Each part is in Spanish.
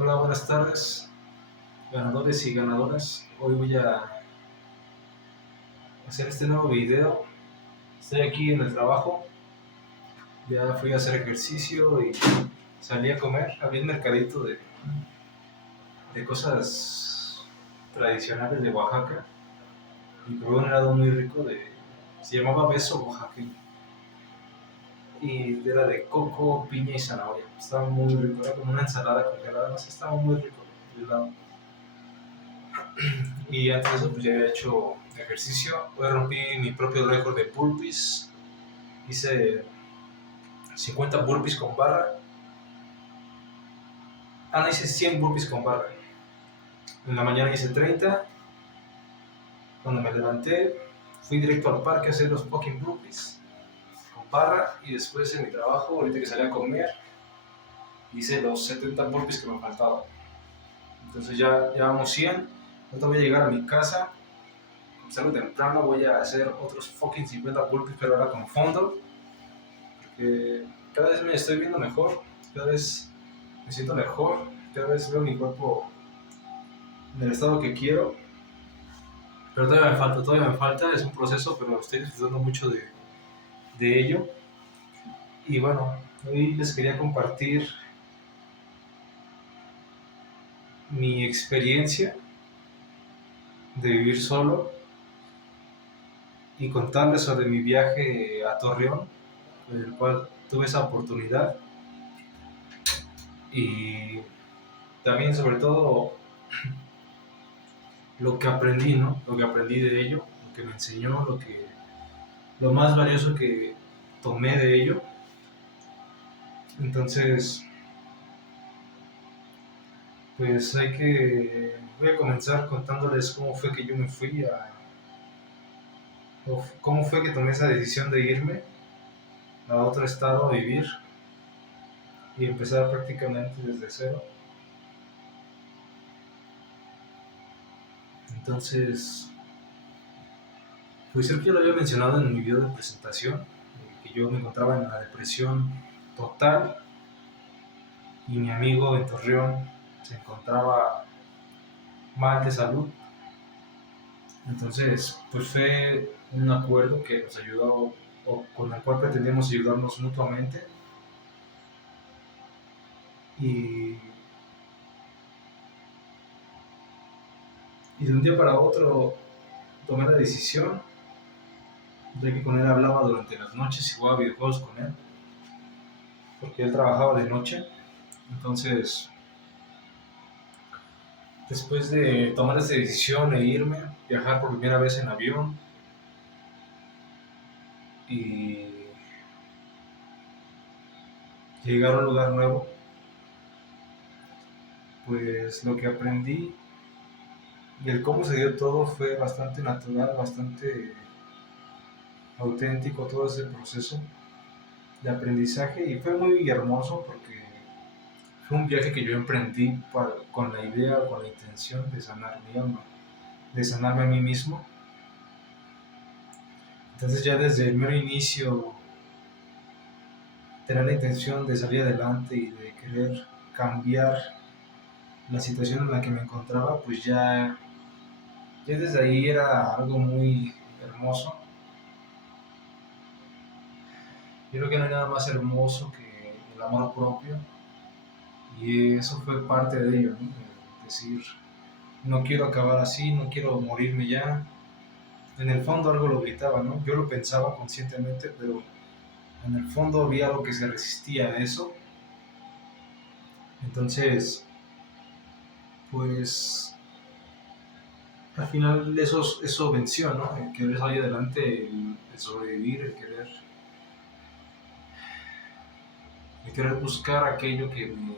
Hola, buenas tardes, ganadores y ganadoras. Hoy voy a hacer este nuevo video. Estoy aquí en el trabajo, ya fui a hacer ejercicio y salí a comer. Había un mercadito de cosas tradicionales de Oaxaca y probé un helado muy rico se llamaba Beso oaxaqueño y era de coco, piña y zanahoria. Estaba muy rico, era como una ensalada congelada, no sé, estaba muy rico el helado. Y antes de eso pues ya había hecho ejercicio. Hoy rompí mi propio récord de burpees. Hice 50 burpees con barra. No, hice 100 burpees con barra. En la mañana hice 30. Cuando me levanté, fui directo al parque a hacer los fucking burpees con barra. Y después en mi trabajo, ahorita que salí a comer, hice los 70 burpees que me faltaban. Entonces ya vamos 100. Ahorita voy a llegar a mi casa. Como salgo temprano, voy a hacer otros fucking 50 burpees, pero ahora con fondo. Porque cada vez me estoy viendo mejor, cada vez me siento mejor, cada vez veo mi cuerpo en el estado que quiero. Pero todavía me falta, es un proceso, pero estoy disfrutando mucho de ello. Y bueno, hoy les quería compartir mi experiencia de vivir solo y contarles sobre mi viaje a Torreón, en el cual tuve esa oportunidad. Y también sobre todo lo que aprendí, ¿no? Lo que aprendí de ello, lo que me enseñó, lo más valioso que tomé de ello. Entonces, pues voy a comenzar contándoles cómo fue que yo me fui o cómo fue que tomé esa decisión de irme a otro estado a vivir y empezar prácticamente desde cero. Entonces, pues creo que ya lo había mencionado en mi video de presentación, que yo me encontraba en la depresión total y mi amigo en Torreón se encontraba mal de salud. Entonces, pues fue un acuerdo que nos ayudó, o con el cual pretendíamos ayudarnos mutuamente. Y, y de un día para otro tomé la decisión, ya que con él hablaba durante las noches y jugaba videojuegos con él, porque él trabajaba de noche. Entonces, después de tomar esa decisión e irme, viajar por primera vez en avión y llegar a un lugar nuevo, pues lo que aprendí y el cómo se dio todo fue bastante natural, bastante auténtico todo ese proceso de aprendizaje, y fue muy hermoso porque fue un viaje que yo emprendí con la idea, con la intención de sanar mi alma, de sanarme a mí mismo. Entonces ya desde el mero inicio tenía la intención de salir adelante y de querer cambiar la situación en la que me encontraba, pues ya desde ahí era algo muy hermoso. Yo creo que no hay nada más hermoso que el amor propio, y eso fue parte de ello, ¿no? De decir, no quiero acabar así, no quiero morirme ya. En el fondo algo lo gritaba, ¿no? Yo lo pensaba conscientemente, pero en el fondo había algo que se resistía a eso. Entonces, pues al final eso venció, ¿no? El querer salir adelante, el sobrevivir, el querer buscar aquello que me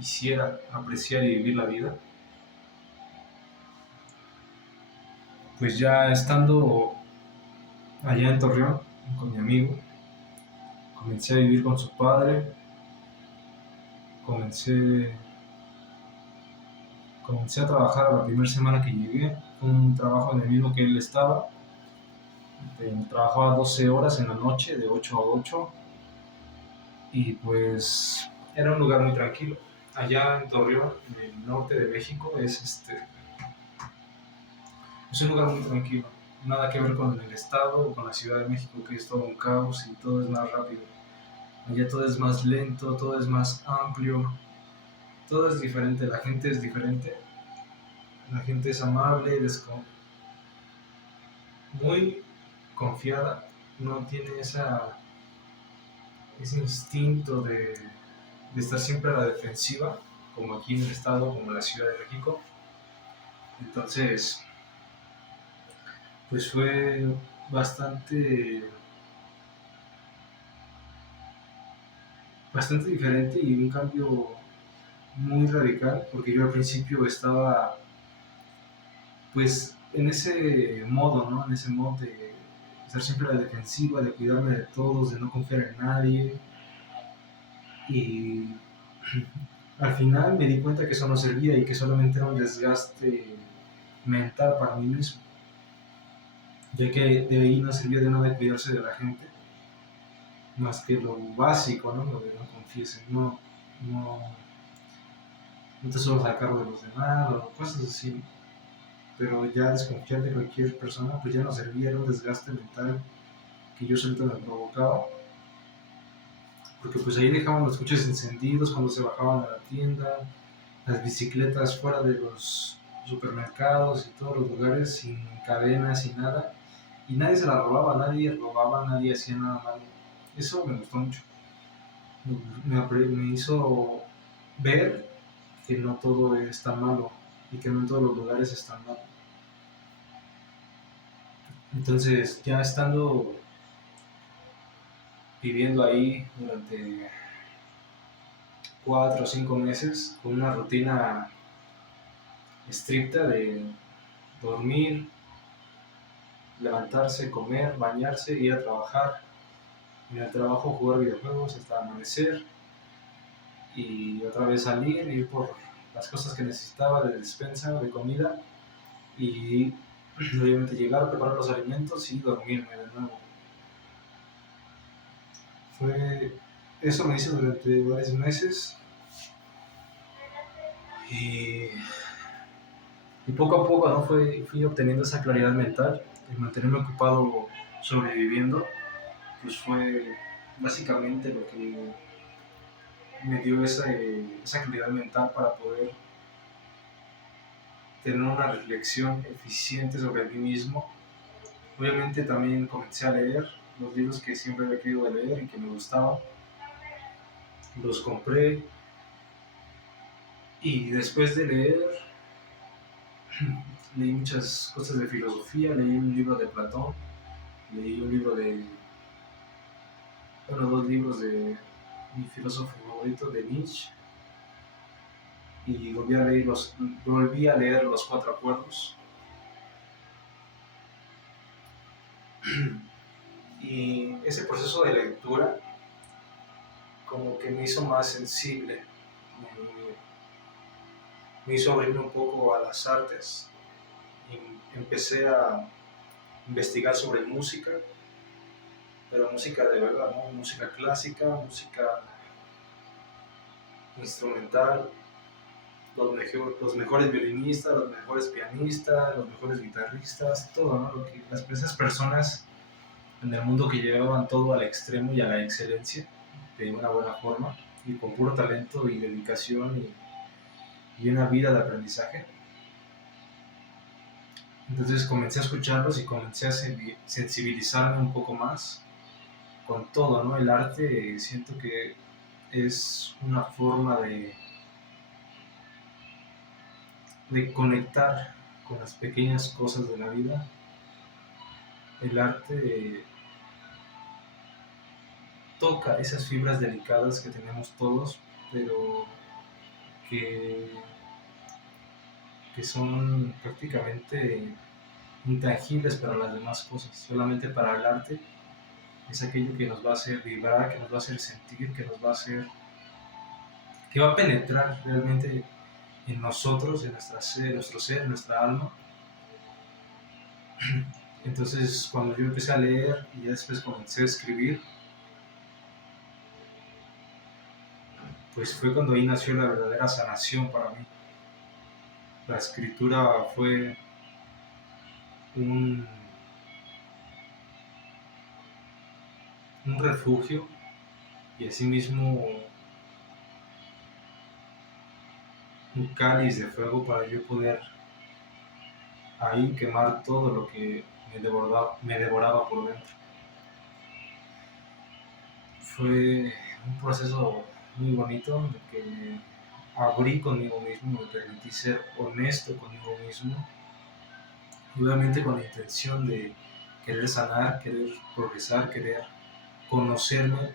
hiciera apreciar y vivir la vida. Pues ya estando allá en Torreón con mi amigo, comencé a vivir con su padre, comencé, comencé a trabajar la primera semana que llegué. Fue un trabajo en el mismo que él estaba. Trabajaba 12 horas en la noche, de 8 a 8, y pues era un lugar muy tranquilo. allá en Torreón, en el norte de México, es un lugar muy tranquilo. Nada que ver con el estado o con la Ciudad de México, que es todo un caos y todo es más rápido. Allá todo es más lento, todo es más amplio, todo es diferente, la gente es diferente, la gente es amable, muy confiada, no tiene ese instinto de estar siempre a la defensiva, como aquí en el estado, como en la Ciudad de México. Entonces, pues fue bastante, bastante diferente y un cambio muy radical, porque yo al principio estaba pues en ese modo, ¿no? En ese modo de estar siempre a la defensiva, de cuidarme de todos, de no confiar en nadie. Y al final me di cuenta que eso no servía y que solamente era un desgaste mental para mí mismo. De que de ahí no servía de nada cuidarse de la gente, más que lo básico, ¿no? Lo de no confíes, no, no te subas al carro de los demás o cosas así. Pero ya desconfiar de cualquier persona pues ya no servía, era un desgaste mental que yo solito me provocaba, porque pues ahí dejaban los coches encendidos cuando se bajaban a la tienda, las bicicletas fuera de los supermercados y todos los lugares sin cadenas, sin nada, y nadie se la robaba, nadie hacía nada malo. Eso me gustó mucho, me hizo ver que no todo es tan malo y que no en todos los lugares es tan malo. Entonces, ya estando viviendo ahí durante 4 o 5 meses con una rutina estricta de dormir, levantarse, comer, bañarse, ir a trabajar, en el trabajo jugar videojuegos hasta amanecer y otra vez salir, ir por las cosas que necesitaba de despensa, de comida y obviamente llegar a preparar los alimentos y dormirme de nuevo. Eso me hice durante varios meses y poco a poco, ¿no? Fui obteniendo esa claridad mental, el mantenerme ocupado sobreviviendo, pues fue básicamente lo que me dio esa claridad mental para poder tener una reflexión eficiente sobre mí mismo. Obviamente también comencé a leer los libros que siempre había querido leer y que me gustaban, los compré y después de leer leí muchas cosas de filosofía, leí un libro de Platón, leí un libro dos libros de mi filósofo favorito, de Nietzsche, y volví a leer los Cuatro Acuerdos. Y ese proceso de lectura como que me hizo más sensible, me hizo abrirme un poco a las artes y empecé a investigar sobre música, pero música de verdad, ¿no? Música clásica, música instrumental, los mejores violinistas, los mejores pianistas, los mejores guitarristas, todo, ¿no? Esas personas en el mundo que llevaban todo al extremo y a la excelencia de una buena forma y con puro talento y dedicación y una vida de aprendizaje. Entonces comencé a escucharlos y comencé a sensibilizarme un poco más con todo, ¿no? El arte siento que es una forma de conectar con las pequeñas cosas de la vida. El arte toca esas fibras delicadas que tenemos todos, pero que, que son prácticamente intangibles para las demás cosas. Solamente para el arte es aquello que nos va a hacer vibrar, que nos va a hacer sentir, que va a penetrar realmente en nosotros, en nuestro ser, en nuestra alma. Entonces, cuando yo empecé a leer y ya después comencé a escribir, pues fue cuando ahí nació la verdadera sanación para mí. La escritura fue un, un refugio y asimismo un cáliz de fuego para yo poder ahí quemar todo lo que me devoraba por dentro. Fue un proceso muy bonito en el que me abrí conmigo mismo, me permití ser honesto conmigo mismo, y obviamente con la intención de querer sanar, querer progresar, querer conocerme,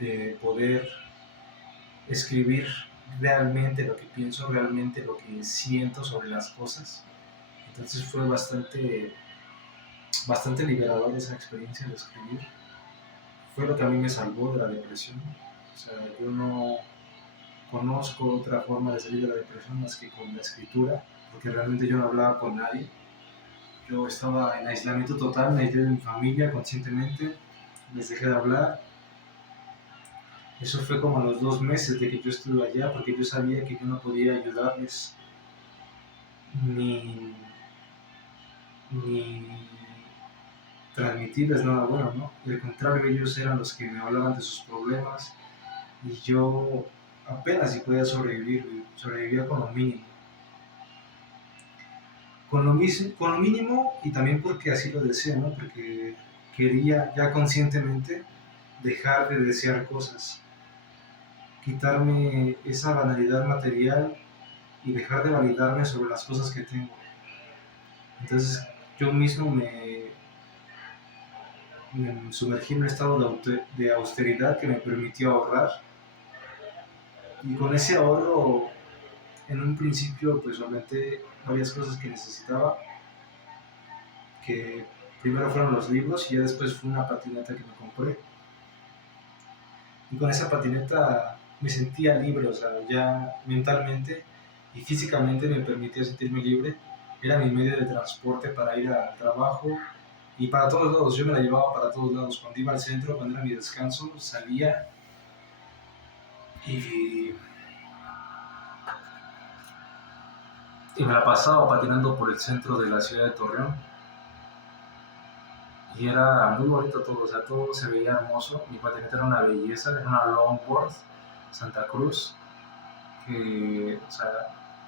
de poder escribir realmente lo que pienso, realmente lo que siento sobre las cosas. Entonces fue bastante liberador esa experiencia de escribir. Fue lo que a mí me salvó de la depresión. O sea, yo no conozco otra forma de salir de la depresión más que con la escritura, porque realmente yo no hablaba con nadie. Yo estaba en aislamiento total, me aislé de mi familia conscientemente, les dejé de hablar. Eso fue como a los 2 meses de que yo estuve allá, porque yo sabía que yo no podía ayudarles ni, ni transmitirles nada bueno, ¿no? Y al contrario, ellos eran los que me hablaban de sus problemas y yo apenas si podía sobrevivir, sobrevivía con lo mínimo. Con lo mínimo, y también porque así lo deseo, ¿no? Porque quería ya conscientemente dejar de desear cosas, quitarme esa banalidad material y dejar de validarme sobre las cosas que tengo. Entonces yo mismo me sumergí en un estado de austeridad que me permitió ahorrar, y con ese ahorro en un principio pues aumenté varias cosas que necesitaba, que primero fueron los libros y ya después fue una patineta que me compré. Y con esa patineta me sentía libre, o sea, ya mentalmente y físicamente me permitía sentirme libre. Era mi medio de transporte para ir al trabajo y para todos lados. Yo me la llevaba para todos lados. Cuando iba al centro, cuando era mi descanso, salía y, y me la pasaba patinando por el centro de la ciudad de Torreón. Y era muy bonito todo, o sea, todo se veía hermoso. Mi patineta era una belleza, era una longboard Santa Cruz, que, o sea,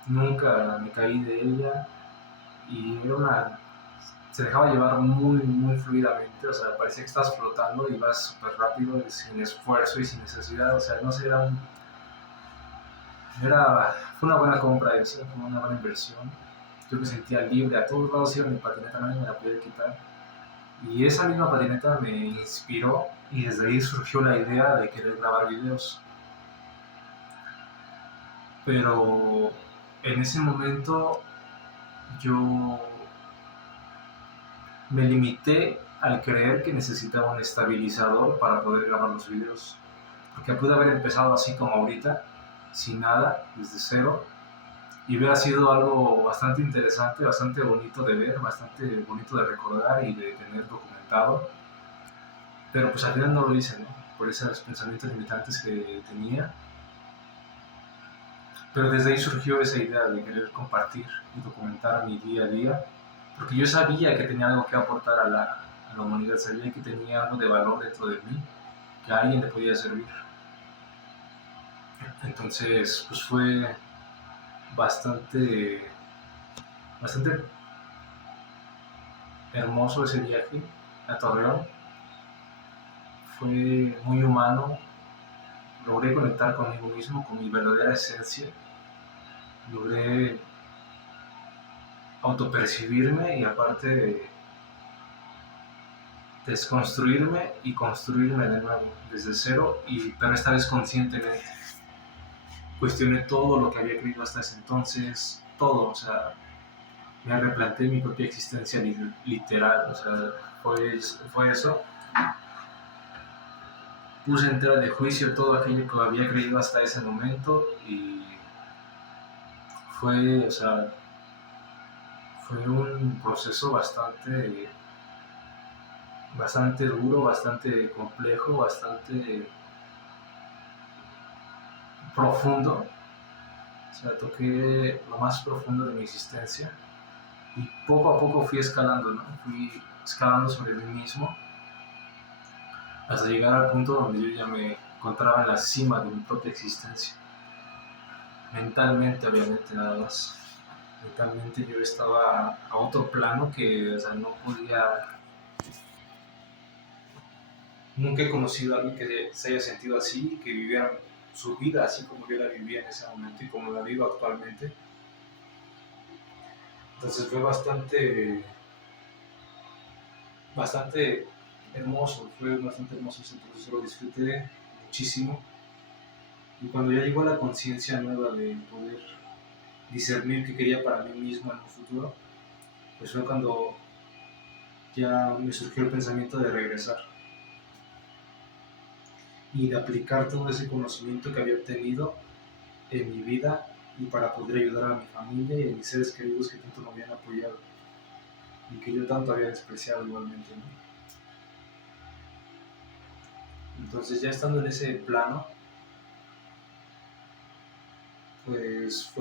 nunca me caí de ella, y era se dejaba llevar muy fluidamente, o sea, parecía que estás flotando y vas súper rápido, sin esfuerzo y sin necesidad, o sea, no sé, fue una buena compra esa, fue una buena inversión. Yo me sentía libre, a todos lados iba mi patineta, nadie me la podía quitar. Y esa misma patineta me inspiró y desde ahí surgió la idea de querer grabar videos. Pero en ese momento yo me limité al creer que necesitaba un estabilizador para poder grabar los videos. Porque pude haber empezado así como ahorita, sin nada, desde cero, y hubiera sido algo bastante interesante, bastante bonito de ver, bastante bonito de recordar y de tener documentado. Pero pues al final no lo hice, ¿no? Por esos pensamientos limitantes que tenía. Pero desde ahí surgió esa idea de querer compartir y documentar mi día a día, porque yo sabía que tenía algo que aportar a la humanidad, sabía que tenía algo de valor dentro de mí, que a alguien le podía servir. Entonces, pues fue bastante, bastante hermoso ese viaje a Torreón. Fue muy humano, logré conectar conmigo mismo, con mi verdadera esencia, logré autopercibirme y aparte desconstruirme y construirme de nuevo, desde cero, pero esta vez conscientemente. Cuestioné todo lo que había creído hasta ese entonces, todo, o sea, me replanteé mi propia existencia literal, o sea, fue eso. Puse en tela de juicio todo aquello que había creído hasta ese momento y fue, o sea, fue un proceso bastante duro, bastante complejo, profundo, o sea, toqué lo más profundo de mi existencia y poco a poco fui escalando, ¿no? Fui escalando sobre mí mismo hasta llegar al punto donde yo ya me encontraba en la cima de mi propia existencia. Mentalmente, obviamente, nada más. Mentalmente yo estaba a otro plano que, o sea, no podía. Nunca he conocido a alguien que se haya sentido así, que viviera su vida así como yo la vivía en ese momento y como la vivo actualmente. Entonces fue bastante hermoso, ese proceso, lo disfruté muchísimo. Y cuando ya llegó la conciencia nueva de poder discernir qué quería para mí mismo en un futuro, pues fue cuando ya me surgió el pensamiento de regresar y de aplicar todo ese conocimiento que había obtenido en mi vida y para poder ayudar a mi familia y a mis seres queridos que tanto me habían apoyado y que yo tanto había despreciado igualmente, ¿no? Entonces ya estando en ese plano, pues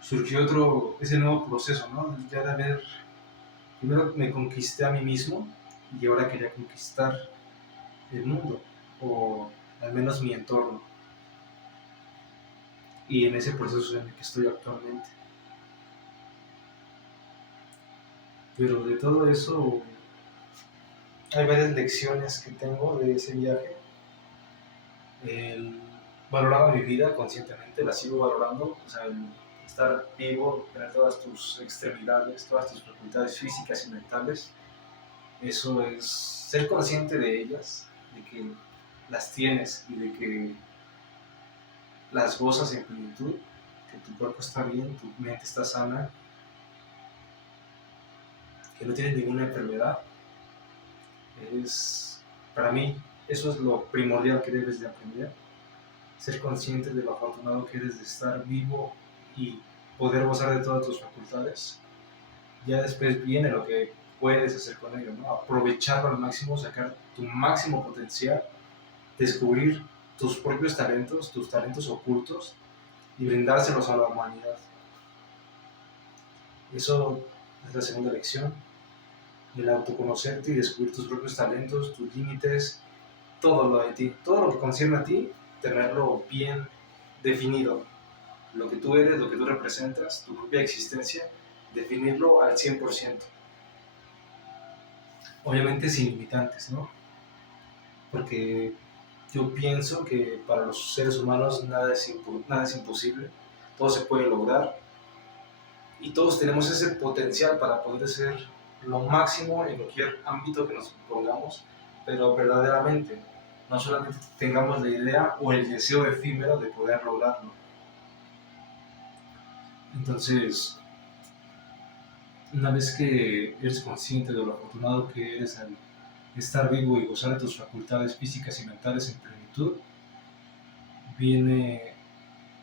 surgió ese nuevo proceso, ¿no? Ya de haber, primero me conquisté a mí mismo y ahora quería conquistar el mundo, o al menos mi entorno, y en ese proceso en el que estoy actualmente. Pero de todo eso hay varias lecciones que tengo de ese viaje. El valoraba mi vida conscientemente, la sigo valorando, o sea, el estar vivo, tener todas tus extremidades, todas tus facultades físicas y mentales, eso es ser consciente de ellas, de que las tienes y de que las gozas en plenitud, que tu cuerpo está bien, tu mente está sana, que no tienes ninguna enfermedad. Para mí, eso es lo primordial que debes de aprender, ser consciente de lo afortunado que eres de estar vivo y poder gozar de todas tus facultades. Ya después viene lo que puedes hacer con ello, ¿no? Aprovecharlo al máximo, sacar tu máximo potencial, descubrir tus propios talentos, tus talentos ocultos y brindárselos a la humanidad. Eso es la segunda lección, el autoconocerte y descubrir tus propios talentos, tus límites, todo lo de ti, todo lo que concierne a ti, tenerlo bien definido. Lo que tú eres, lo que tú representas, tu propia existencia, definirlo al 100%. Obviamente sin limitantes, ¿no? Porque yo pienso que para los seres humanos nada es imposible, todo se puede lograr y todos tenemos ese potencial para poder ser lo máximo en cualquier ámbito que nos pongamos, pero verdaderamente, no solamente tengamos la idea o el deseo efímero de poder lograrlo. Entonces, una vez que eres consciente de lo afortunado que eres al estar vivo y gozar de tus facultades físicas y mentales en plenitud, viene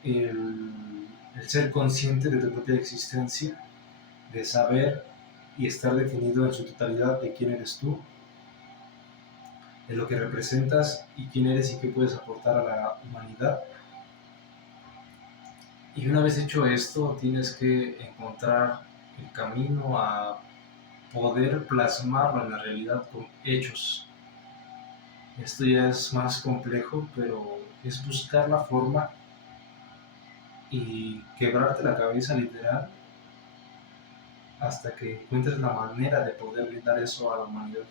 el ser consciente de tu propia existencia, de saber y estar definido en su totalidad de quién eres tú, de lo que representas y quién eres y qué puedes aportar a la humanidad. Y una vez hecho esto, tienes que encontrar el camino a poder plasmarlo en la realidad con hechos. Esto ya es más complejo, pero es buscar la forma y quebrarte la cabeza literal hasta que encuentres la manera de poder brindar eso a la humanidad,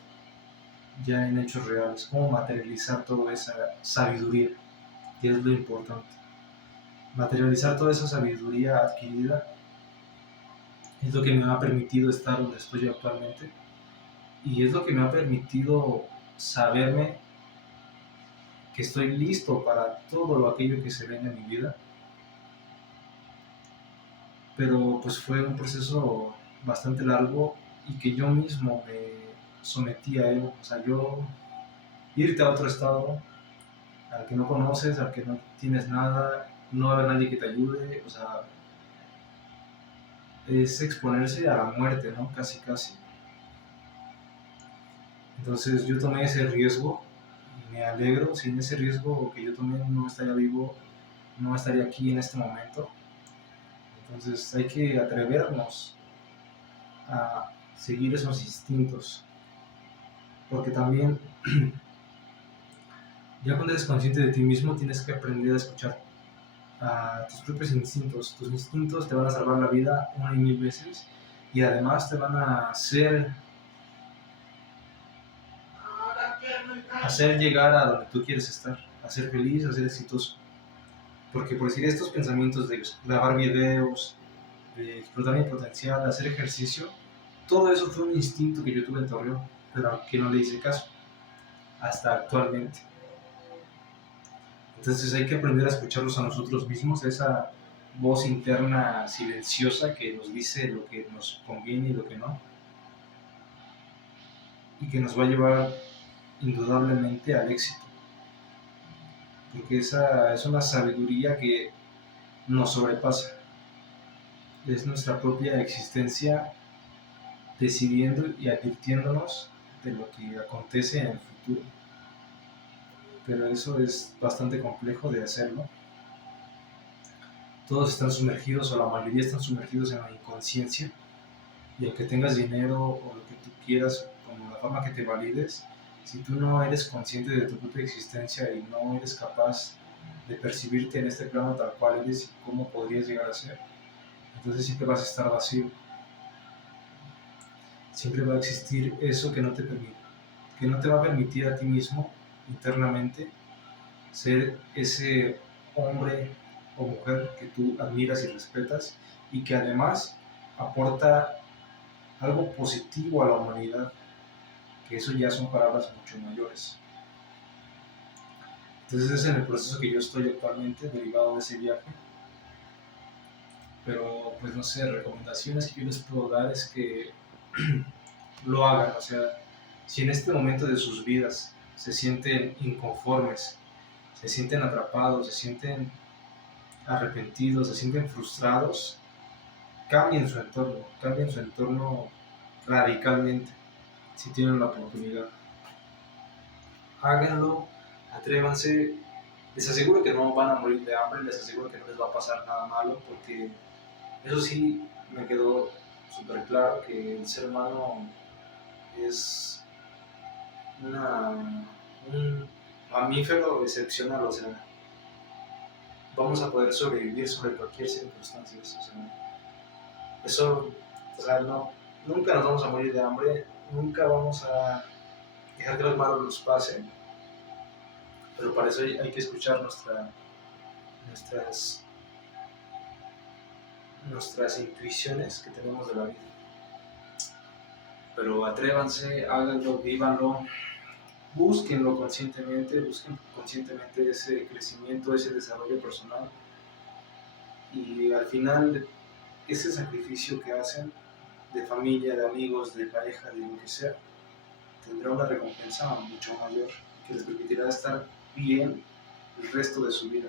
ya en hechos reales, cómo materializar toda esa sabiduría, y es lo importante. Materializar toda esa sabiduría adquirida es lo que me ha permitido estar donde estoy actualmente y es lo que me ha permitido saberme que estoy listo para todo aquello que se venga en mi vida. Pero pues fue un proceso bastante largo y que yo mismo me sometí a él. O sea, yo irte a otro estado al que no conoces, al que no tienes nada, no va a haber nadie que te ayude, o sea, es exponerse a la muerte, ¿no? Casi, casi. Entonces yo tomé ese riesgo y me alegro. Sin ese riesgo que yo tomé no estaría vivo, no estaría aquí en este momento. Entonces hay que atrevernos a seguir esos instintos, porque también ya cuando eres consciente de ti mismo tienes que aprender a escuchar a tus propios instintos. Tus instintos te van a salvar la vida una y mil veces y además te van a hacer llegar a donde tú quieres estar, a ser feliz, a ser exitoso. Porque por decir estos pensamientos de grabar videos, de explotar mi potencial, de hacer ejercicio, todo eso fue un instinto que yo tuve en Torreón, pero que no le hice caso, hasta actualmente. Entonces hay que aprender a escucharlos a nosotros mismos, esa voz interna silenciosa que nos dice lo que nos conviene y lo que no, y que nos va a llevar indudablemente al éxito. Porque esa es una sabiduría que nos sobrepasa. Es nuestra propia existencia decidiendo y advirtiéndonos de lo que acontece en el futuro. Pero eso es bastante complejo de hacerlo. Todos están sumergidos, o la mayoría están sumergidos en la inconsciencia, y aunque tengas dinero o lo que tú quieras, como la fama que te valides, si tú no eres consciente de tu propia existencia y no eres capaz de percibirte en este plano tal cual eres y cómo podrías llegar a ser, entonces siempre vas a estar vacío. Siempre va a existir eso que no te permite, que no te va a permitir a ti mismo internamente ser ese hombre o mujer que tú admiras y respetas y que además aporta algo positivo a la humanidad, que eso ya son palabras mucho mayores. Entonces es en el proceso que yo estoy actualmente, derivado de ese viaje. Pero pues no sé, recomendaciones que yo les puedo dar es que lo hagan. O sea, si en este momento de sus vidas se sienten inconformes, se sienten atrapados, se sienten arrepentidos, se sienten frustrados, cambien su entorno radicalmente si tienen la oportunidad. Háganlo, atrévanse, les aseguro que no van a morir de hambre, les aseguro que no les va a pasar nada malo, porque eso sí me quedó súper claro que el ser humano es un mamífero excepcional, o sea, vamos a poder sobrevivir sobre cualquier circunstancia, o sea, eso, o sea, no, nunca nos vamos a morir de hambre, nunca vamos a dejar que los malos nos pasen, pero para eso hay que escuchar nuestras, nuestras intuiciones que tenemos de la vida. Pero atrévanse, háganlo, vívanlo, busquen conscientemente ese crecimiento, ese desarrollo personal, y al final ese sacrificio que hacen de familia, de amigos, de pareja, de lo que sea, tendrá una recompensa mucho mayor que les permitirá estar bien el resto de su vida,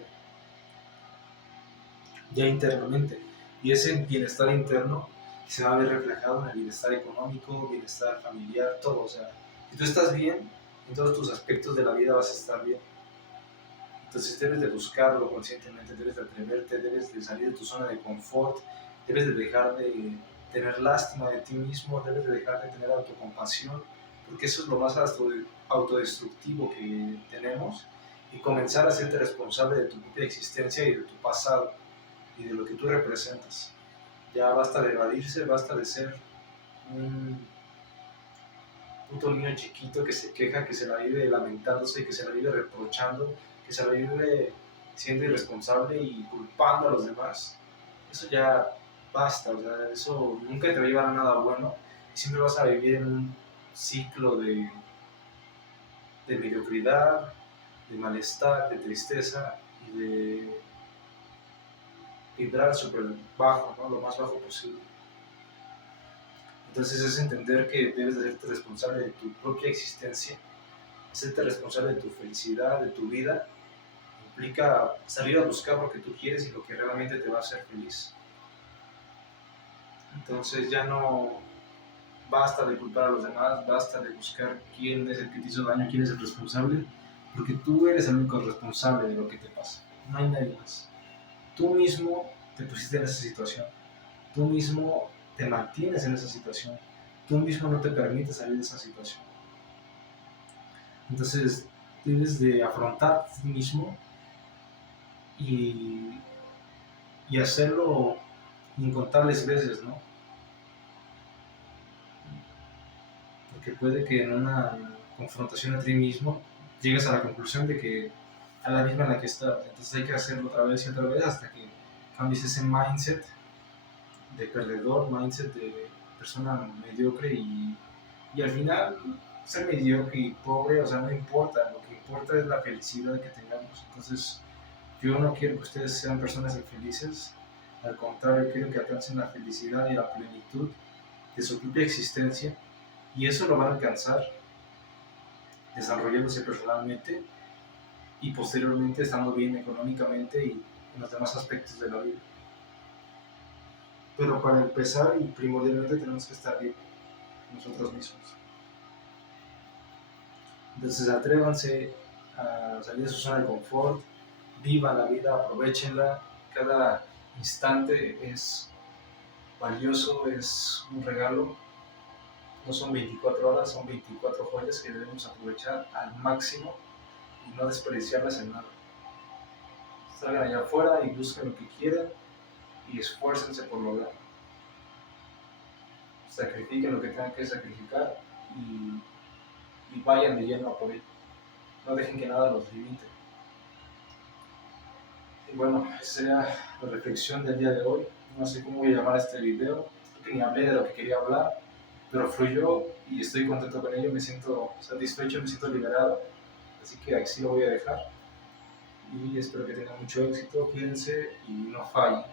ya internamente. Y ese bienestar interno se va a ver reflejado en el bienestar económico, bienestar familiar, todo. O sea, si tú estás bien, en todos tus aspectos de la vida vas a estar bien. Entonces debes de buscarlo conscientemente, debes de atreverte, debes de salir de tu zona de confort, debes de dejar de tener lástima de ti mismo, debes de dejar de tener autocompasión, porque eso es lo más autodestructivo que tenemos, y comenzar a hacerte responsable de tu propia existencia y de tu pasado y de lo que tú representas. Ya basta de evadirse, basta de ser un puto niño chiquito que se queja, que se la vive lamentándose, que se la vive reprochando, que se la vive siendo irresponsable y culpando a los demás. Eso ya basta, o sea, eso nunca te va a llevar a nada bueno y siempre vas a vivir en un ciclo de mediocridad, de malestar, de tristeza y de vibrar súper bajo, ¿no? Lo más bajo posible. Entonces es entender que debes de hacerte responsable de tu propia existencia, hacerte responsable de tu felicidad, de tu vida, implica salir a buscar lo que tú quieres y lo que realmente te va a hacer feliz. Entonces ya no basta de culpar a los demás, basta de buscar quién es el que te hizo daño, quién es el responsable, porque tú eres el único responsable de lo que te pasa, no hay nadie más. Tú mismo te pusiste en esa situación, tú mismo te mantienes en esa situación, tú mismo no te permites salir de esa situación. Entonces, debes de afrontar a ti mismo y, y hacerlo incontables veces, ¿no? Porque puede que en una confrontación a ti mismo llegues a la conclusión de que a la misma en la que estás. Entonces hay que hacerlo otra vez y otra vez hasta que cambies ese mindset de perdedor, mindset de persona mediocre y al final ser mediocre y pobre, o sea, no importa, lo que importa es la felicidad que tengamos. Entonces yo no quiero que ustedes sean personas infelices, al contrario, quiero que alcancen la felicidad y la plenitud de su propia existencia y eso lo van a alcanzar desarrollándose personalmente y posteriormente estando bien económicamente y en los demás aspectos de la vida. Pero para empezar y primordialmente tenemos que estar bien nosotros mismos. Entonces atrévanse a salir de su zona de confort, vivan la vida, aprovechenla, cada instante es valioso, es un regalo, no son 24 horas, son 24 joyas que debemos aprovechar al máximo y no desperdiciarlas en nada. Salgan allá afuera y busquen lo que quieran y esfuércense por lograrlo. Sacrifiquen lo que tengan que sacrificar y vayan de lleno a por ello. No dejen que nada los limite. Y bueno, esa sería la reflexión del día de hoy. No sé cómo voy a llamar este video, porque ni hablé de lo que quería hablar, pero fluyó y estoy contento con ello, me siento satisfecho, me siento liberado. Así que así lo voy a dejar. Y espero que tengan mucho éxito, cuídense y no fallen.